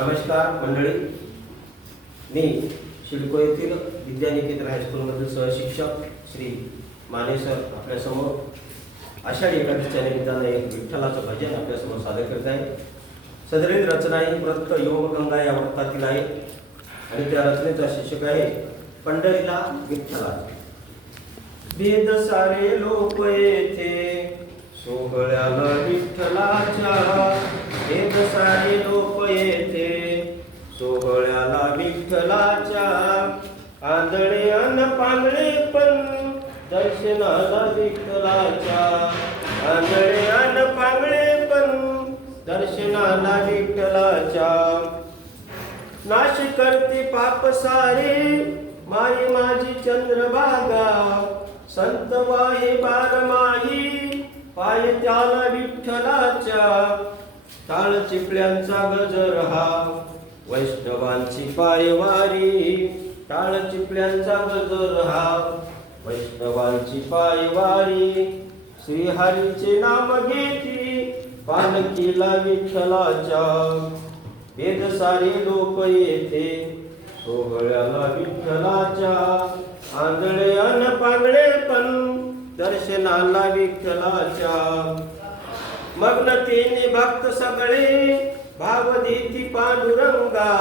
नमस्कार मंडळी. मी शिडको येथील विद्यानिकेतन हायस्कूलमधील सहशिक्षक श्री माने सर आपल्यासमोर आषाढी एकादशीच्या निमित्तानं एक विठ्ठलाचं भजन आपल्यासमोर सादर करत आहे. सदरील रचना ही व्रत योगगंगा या वृत्तातील आहे. आणि त्या रचनेचा शिक्षक आहे पंढरीला विठ्ठला वेद सारे लोक आंधळे पण दर्शनाला विठ्ठलाच्या. आंधळे अन पांगळे पण दर्शनाला विठ्ठलाच्या. नाश करते पाप सारे माई माझी चंद्रभागा. संत वाहे बारमाही पाय त्याला विठ्ठलाच्या. ताळ चिपळ्यांचा गजर हा वैष्णवांची पायवारी. टाळ चिपळ्यांचा गजर हा वैष्णवांची पायवारी श्रीहरीचे नाम घेती पालखीला विठ्ठलाच्या. वेद सारे लोक येते सोहळ्याला विठ्ठलाच्या. आंधळे अन पांगळे पण दर्शनाला विठ्ठलाच्या. मग्नतेने भक्त सगळे भाव देती पांडुरंगा.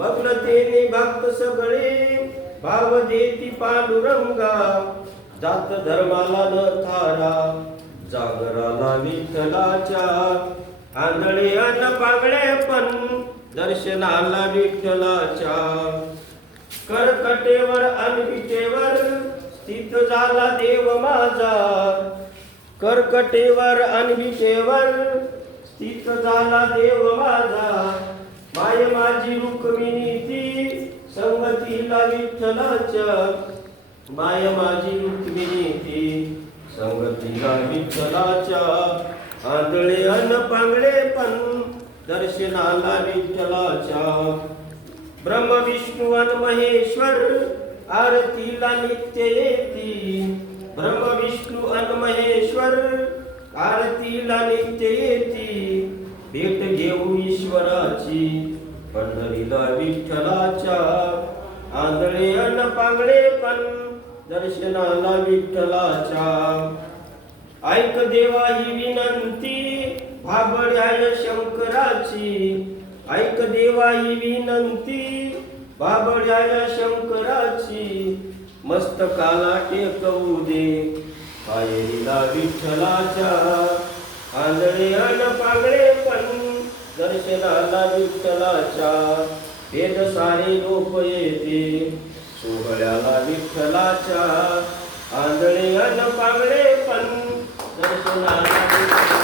मग्नतेने भक्त सगळे भाव देती पांडुरंगा जात धर्माला न थारा जागराला विठ्ठलाच्या आंधळे अन पांगळे पण दर्शनाला विठ्ठलाच्या. करकटेवर अनविटेवर स्थित झाला देव माझा. करकटेवर अनविटेवर स्थित झाला देव माझा. माय माझी रुक्मिणी संगतीला विठ्ठलाच्या माय माझी रुक्मिणी ती. संगतीला विठ्ठलाच्या आंधळे अन पांगळे पण दर्शनाला विठ्ठलाच्या. ब्रह्म विष्णू अन महेश्वर आरतीला नित्य येती. ब्रह्म विष्णू अन महेश्वर आरतीला नित्य येती. भेट घेऊ ईश्वराची पंढरीला विठ्ठलाच्या. आंधळे अन पांगळे पण दर्शनाला विठ्ठलाच्या ऐक देवा ही विनंती भाबड्याय शंकराची. ऐक देवा ही विनंती बाबड्याय शंकराची. मस्तकाला टेकवू दे पायरीला विठ्ठलाच्या आंधळे अन पांगळे पण दर्शनाला विठ्ठलाच्या वेद सारे लोक येते सोहळ्याला विठ्ठलाच्या आंधळे अन पांगळे पण दर्शनाला